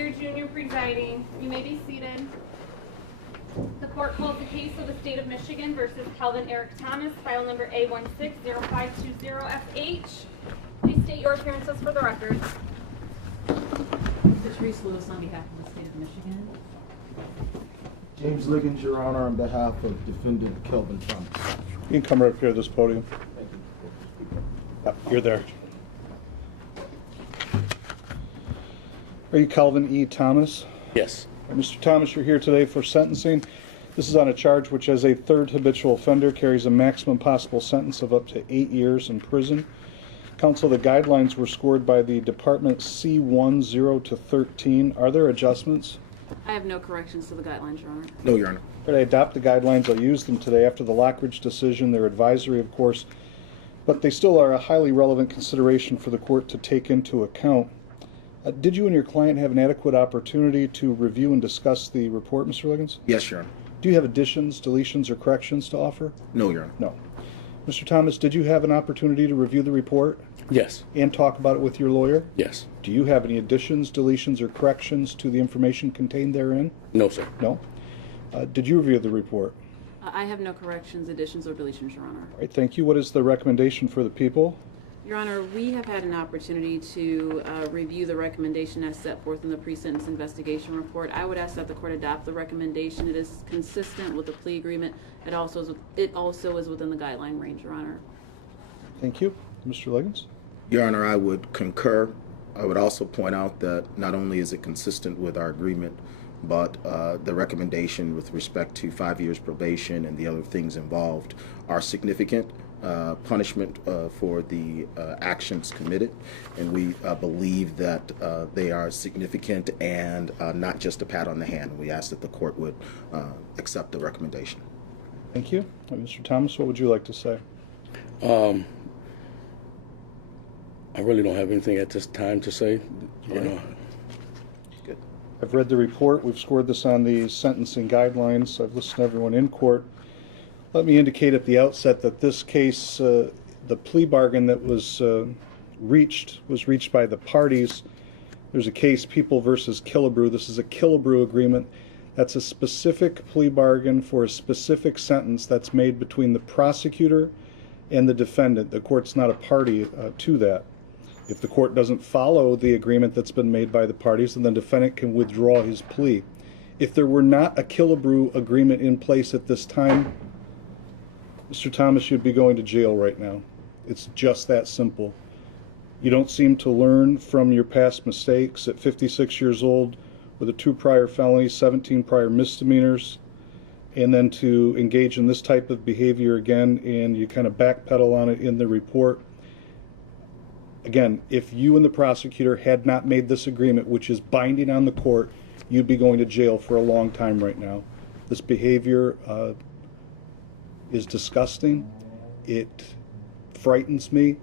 Guigere Jr. presiding. You may be seated. The court calls the case of the State of Michigan versus Kelvin Eric Thomas, file number A160520FH. Please state your appearances for the record. Patrice Lewis on behalf of the State of Michigan. James Liggins, Your Honor, on behalf of defendant Kelvin Thomas. You can come right up here to this podium. Thank you. You're there. Are you Kelvin E. Thomas? Yes. Mr. Thomas, you're here today for sentencing. This is on a charge which, as a third habitual offender, carries a maximum possible sentence of up to 8 years in prison. Counsel, the guidelines were scored by the Department C1 0 to 13. Are there adjustments? I have no corrections to the guidelines, Your Honor. No, Your Honor. But I adopt the guidelines. I'll use them today after the Lockridge decision. They're advisory, of course, but they still are a highly relevant consideration for the court to take into account. Did you and your client have an adequate opportunity to review and discuss the report, Mr. Liggins? Yes, Your Honor. Do you have additions, deletions, or corrections to offer? No, Your Honor. No. Mr. Thomas, did you have an opportunity to review the report Yes. and talk about it with your lawyer? Yes. Do you have any additions, deletions, or corrections to the information contained therein? No, sir. No. Did you review the report? I have no corrections, additions, or deletions, Your Honor. All right, thank you. What is the recommendation for the people? Your Honor, we have had an opportunity to review the recommendation as set forth in the pre-sentence investigation report. I would ask that the court adopt the recommendation. It is consistent with the plea agreement. It also is within the guideline range, Your Honor. Thank you. Mr. Liggins? Your Honor, I would concur. I would also point out that not only is it consistent with our agreement, but the recommendation with respect to 5 years probation and the other things involved are significant punishment for the actions committed, and we believe that they are significant and not just a pat on the hand. We ask that the court would accept the recommendation. Thank you. Mr. Thomas, what would you like to say? I really don't have anything at this time to say. You know. Good. I've read the report. We've scored this on the sentencing guidelines. I've listened to everyone in court. Let me indicate at the outset that this case, the plea bargain that was reached by the parties. There's a case, People versus Killebrew. This is a Killebrew agreement. That's a specific plea bargain for a specific sentence that's made between the prosecutor and the defendant. The court's not a party to that. If the court doesn't follow the agreement that's been made by the parties, then the defendant can withdraw his plea. If there were not a Killebrew agreement in place at this time, Mr. Thomas, you'd be going to jail right now. It's just that simple. You don't seem to learn from your past mistakes. At 56 years old, with a 2 prior felonies, 17 prior misdemeanors, and then to engage in this type of behavior again, and you kind of backpedal on it in the report. Again, if you and the prosecutor had not made this agreement, which is binding on the court, you'd be going to jail for a long time right now. This behavior is disgusting. It frightens me,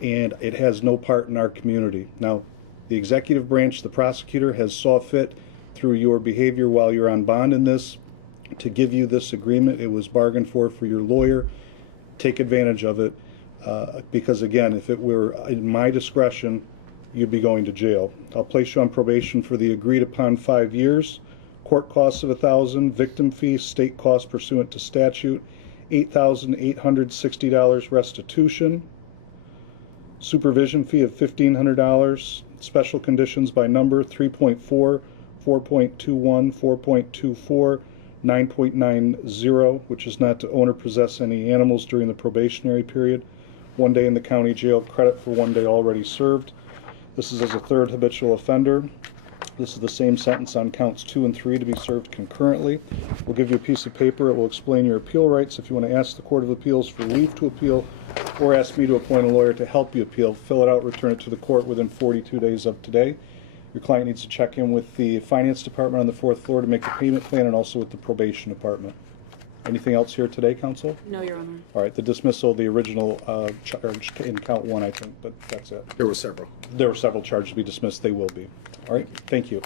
and it has no part in our community. Now, the executive branch, the prosecutor, has saw fit through your behavior while you're on bond in this to give you this agreement. It was bargained for your lawyer. Take advantage of it, because again, if it were in my discretion, you'd be going to jail. I'll place you on probation for the agreed upon 5 years. Court costs of $1,000, victim fee, state costs pursuant to statute, $8,860 restitution, supervision fee of $1,500, special conditions by number 3.4, 4.21, 4.24, 9.90, which is not to own or possess any animals during the probationary period. 1 day in the county jail, credit for 1 day already served. This is as a third habitual offender. This is the same sentence on counts 2 and 3 to be served concurrently. We'll give you a piece of paper. It will explain your appeal rights. If you want to ask the Court of Appeals for leave to appeal or ask me to appoint a lawyer to help you appeal, fill it out, return it to the court within 42 days of today. Your client needs to check in with the finance department on the 4th floor to make the payment plan, and also with the probation department. Anything else here today, counsel? No, Your Honor. All right, the dismissal, the original charge in count 1, I think, but that's it. There were several. There were several charges to be dismissed. They will be. All right, thank you.